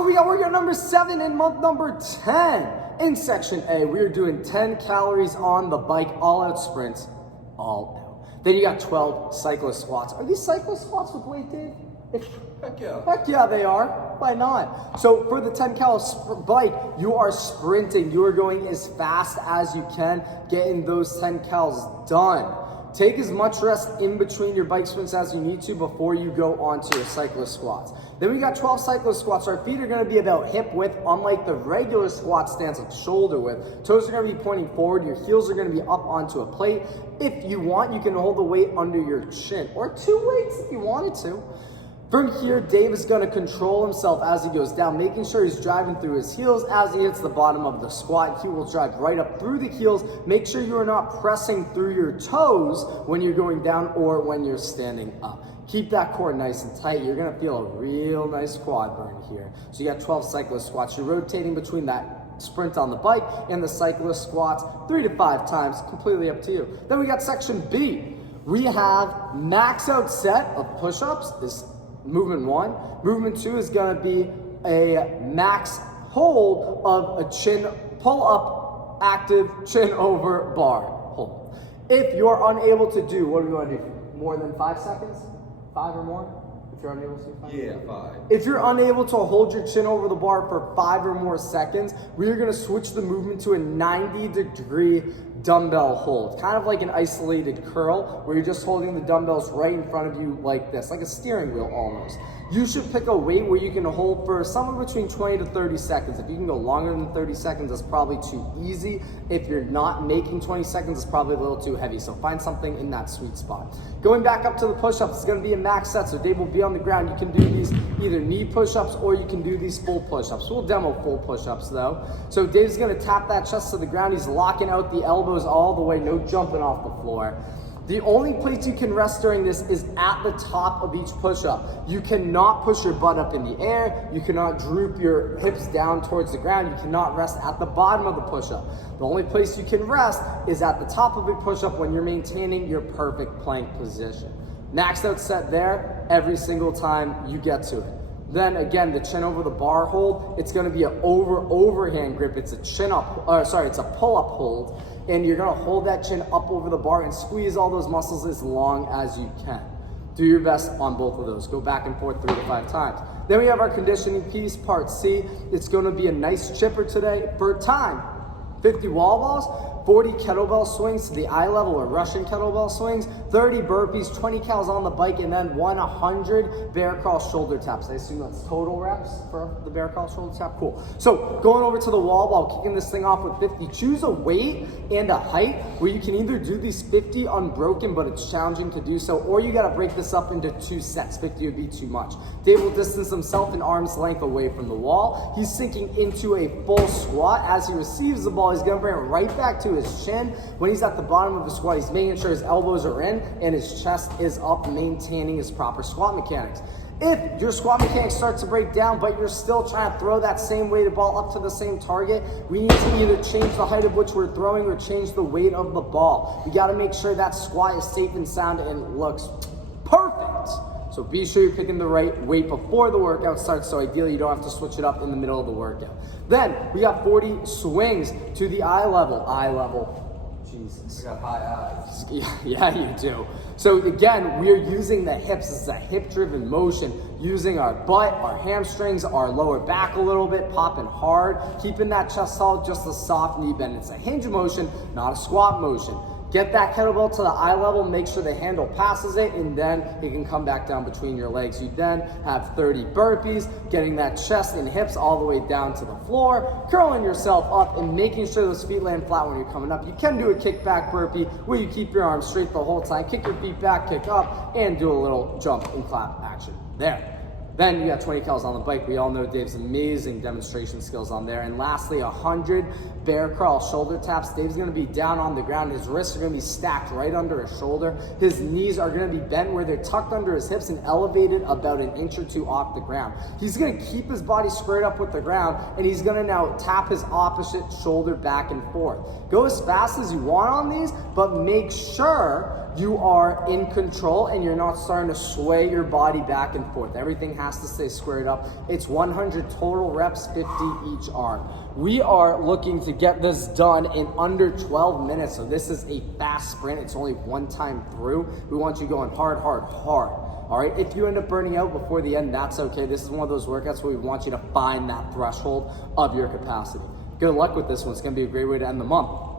So we got workout number 7 in month number 10. In section A, we are doing 10 calories on the bike, all out sprints, all out. Then you got 12 cyclist squats. Are these cyclist squats with weight, Dave? Heck yeah. Heck yeah, they are. Why not? So for the 10 cal bike, you are sprinting. You are going as fast as you can, getting those 10 cals done. Take as much rest in between your bike sprints as you need to before you go onto your cyclist squats. Then we got 12 cyclist squats. Our feet are going to be about hip width, unlike the regular squat stance of shoulder width. Toes are going to be pointing forward. Your heels are going to be up onto a plate. If you want, you can hold the weight under your chin, or 2 weights if you wanted to. From here, Dave is going to control himself as he goes down, making sure he's driving through his heels. As he hits the bottom of the squat, he will drive right up through the heels. Make sure you are not pressing through your toes when you're going down or when you're standing up. Keep that core nice and tight. You're going to feel a real nice quad burn here. So you got 12 cyclist squats. You're rotating between that sprint on the bike and the cyclist squats 3 to 5 times, completely up to you. Then we got section B. We have max out set of push-ups. This movement 1. Movement 2 is going to be a max hold of a chin pull up active chin over bar hold. If you're unable to do, what do you want to do? More than 5 seconds? 5 or more? If you're unable to do 5? Yeah, 5. If you're unable to hold your chin over the bar for 5 or more seconds, we are going to switch the movement to a 90-degree dumbbell hold, kind of like an isolated curl where you're just holding the dumbbells right in front of you like this, like a steering wheel almost. You should pick a weight where you can hold for somewhere between 20 to 30 seconds. If you can go longer than 30 seconds, that's probably too easy. If you're not making 20 seconds, it's probably a little too heavy. So find something in that sweet spot. Going back up to the push-ups, it's going to be a max set. So Dave will be on the ground. You can do these either knee push-ups or you can do these full push-ups. We'll demo full push-ups though. So Dave's going to tap that chest to the ground. He's locking out the elbows all the way, no jumping off the floor. The only place you can rest during this is at the top of each push-up. You cannot push your butt up in the air. You cannot droop your hips down towards the ground. You cannot rest at the bottom of the push-up. The only place you can rest is at the top of a push-up when you're maintaining your perfect plank position. Maxed out set there every single time you get to it. Then again, the chin over the bar hold, it's gonna be an overhand grip. It's a it's a pull-up hold. And you're gonna hold that chin up over the bar and squeeze all those muscles as long as you can. Do your best on both of those. Go back and forth 3 to 5 times. Then we have our conditioning piece, part C. It's gonna be a nice chipper today for time. 50 wall balls, 40 kettlebell swings to the eye level or Russian kettlebell swings, 30 burpees, 20 cals on the bike, and then 100 bear crawl shoulder taps. I assume that's total reps for the bear crawl shoulder tap. Cool. So going over to the wall ball, kicking this thing off with 50. Choose a weight and a height where you can either do these 50 unbroken, but it's challenging to do so, or you got to break this up into 2 sets. 50 would be too much. Dave will distance himself an arm's length away from the wall. He's sinking into a full squat. As he receives the ball, he's going to bring it right back to his chin. When he's at the bottom of the squat, he's making sure his elbows are in and his chest is up, maintaining his proper squat mechanics. If your squat mechanics start to break down, but you're still trying to throw that same weighted ball up to the same target, we need to either change the height of which we're throwing or change the weight of the ball. We got to make sure that squat is safe and sound and looks perfect. So be sure you're picking the right weight before the workout starts, so ideally you don't have to switch it up in the middle of the workout. Then we got 40 swings to the eye level. Jesus. I got high eyes. Yeah, you do. So again, we're using the hips. This is a hip-driven motion, using our butt, our hamstrings, our lower back a little bit, popping hard, keeping that chest solid, just a soft knee bend. It's a hinge motion, not a squat motion. Get that kettlebell to the eye level, make sure the handle passes it, and then it can come back down between your legs. You then have 30 burpees, getting that chest and hips all the way down to the floor, curling yourself up and making sure those feet land flat when you're coming up. You can do a kickback burpee where you keep your arms straight the whole time, kick your feet back, kick up, and do a little jump and clap action there. Then you got 20 cals on the bike. We all know Dave's amazing demonstration skills on there. And lastly, 100 bear crawl shoulder taps. Dave's gonna be down on the ground. His wrists are gonna be stacked right under his shoulder. His knees are gonna be bent where they're tucked under his hips and elevated about an inch or 2 off the ground. He's gonna keep his body squared up with the ground, and he's gonna now tap his opposite shoulder back and forth. Go as fast as you want on these, but make sure you are in control and you're not starting to sway your body back and forth. Everything has to stay squared up. It's 100 total reps, 50 each arm. We are looking to get this done in under 12 minutes. So this is a fast sprint. It's only one time through. We want you going hard, hard, hard. All right, if you end up burning out before the end, that's okay. This is one of those workouts where we want you to find that threshold of your capacity. Good luck with this one. It's gonna be a great way to end the month.